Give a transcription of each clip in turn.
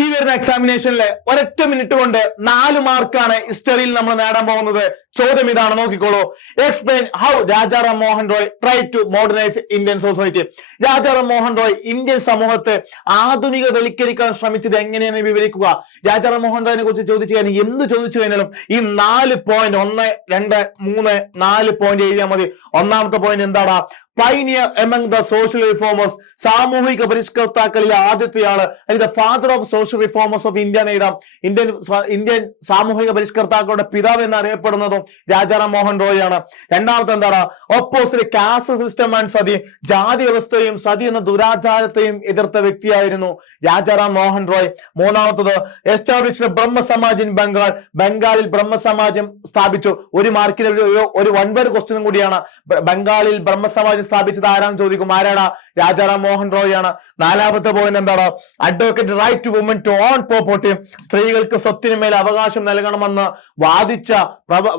ഈ വരുന്ന എക്സാമിനേഷനിലെ ഒരൊറ്റ മിനിറ്റ് കൊണ്ട് നാല് മാർക്കാണ് ഹിസ്റ്ററിയിൽ നമ്മൾ നേടാൻ പോകുന്നത്. ചോദ്യം ഇതാണ് നോക്കിക്കോളൂ. Explain how Rajaram Mohan Roy try to modernise Indian society Rajaram Mohan Roy Indian സമൂഹത്തെ ആധുനിക ആധുനികവൽക്കരിക്കാൻ ശ്രമിച്ചത് എങ്ങനെയാണ് വിവരിക്കുക? രാജാറാം മോഹൻ റോയിനെ കുറിച്ച് ചോദിച്ചു കഴിഞ്ഞാൽ എന്ത് ചോദിച്ചു കഴിഞ്ഞാലും ഈ നാല് പോയിന്റ് ഒന്ന് രണ്ട് മൂന്ന് നാല് പോയിന്റ് എഴുതിയാൽ മതി. ഒന്നാമത്തെ പോയിന്റ് എന്താണ് pioneer among the social reformers സാമൂഹിക പരിഷ്കർത്താക്കളിലെ ആദ്യത്തെയാൾ the father of social reformers of India എന്ന് എഴുതാം. ഇന്ത്യൻ ഇന്ത്യൻ സാമൂഹിക പരിഷ്കർത്താക്കളുടെ പിതാവ് എന്ന് അറിയപ്പെടുന്നതും രാജാറാം മോഹൻ റോയ് ആണ് രണ്ടാമത്തെ എന്താണ്? Opposite caste system and sati. ജാതി വ്യവസ്ഥയും സതി എന്ന ദുരാചാരത്തെയും എതിർത്ത വ്യക്തിയായിരുന്നു രാജാറാം മോഹൻ റോയ്. മൂന്നാമത്തത് എസ്റ്റാബ്ലിഷ്ഡ് ബ്രഹ്മ സമാജ് ഇൻ ബംഗാൾ ബംഗാളിൽ ബ്രഹ്മസമാജം സ്ഥാപിച്ചു. ഒരു മാർക്കിന് ഒരു വൺ വേർഡ് ക്വസ്റ്റ്യനും കൂടിയാണ്. ബംഗാളിൽ ബ്രഹ്മസമാജം സ്ഥാപിച്ചത് ആരാന്ന് ചോദിക്കും. ആരാണ്? രാജാറാം മോഹൻ റോയ് ആണ് നാലാമത്തെ പോയിന്റ് എന്താണ്? Advocate right to woman to own property സ്ത്രീകൾക്ക് സ്വത്തിന് മേൽ അവകാശം നൽകണമെന്ന് വാദിച്ച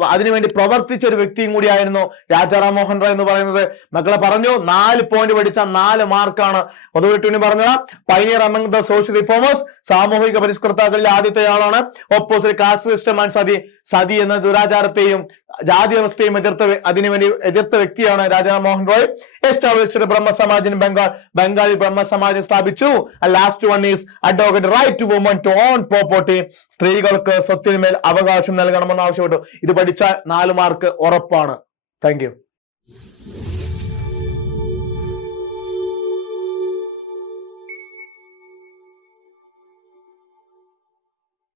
അതിനുവേണ്ടി പ്രവർത്തിച്ച ഒരു വ്യക്തിയും കൂടിയായിരുന്നു രാജാറാം മോഹൻ റോയ് എന്ന് പറയുന്നത്. മക്കളെ പറഞ്ഞു നാല് പോയിന്റ് പഠിച്ച നാല് മാർക്കാണ് പൊതുവെട്ടുവിന് പറഞ്ഞത് pioneer among the social reformers സാമൂഹിക പരിഷ്കർത്താക്കളിൽ ആദ്യത്തെ ആളാണ്. Opposite caste system and sati. Sati എന്ന ദുരാചാരത്തെയും ജാതി വ്യവസ്ഥയും എതിർത്ത അതിനുവേണ്ടി എതിർത്ത വ്യക്തിയാണ് രാജാ മോഹൻ റോയ്. എസ്റ്റാബ്ലിഷ്ഡ് ബ്രഹ്മ സമാജ് ഇൻ ബംഗാൾ ബംഗാളിൽ ബ്രഹ്മസമാജം സ്ഥാപിച്ചു. Last one is advocate right to woman to own property സ്ത്രീകൾക്ക് സ്വത്തിനുമേൽ അവകാശം നൽകണമെന്ന് ആവശ്യപ്പെട്ടു. ഇത് പഠിച്ചാൽ നാല് മാർക്ക് ഉറപ്പാണ്. താങ്ക്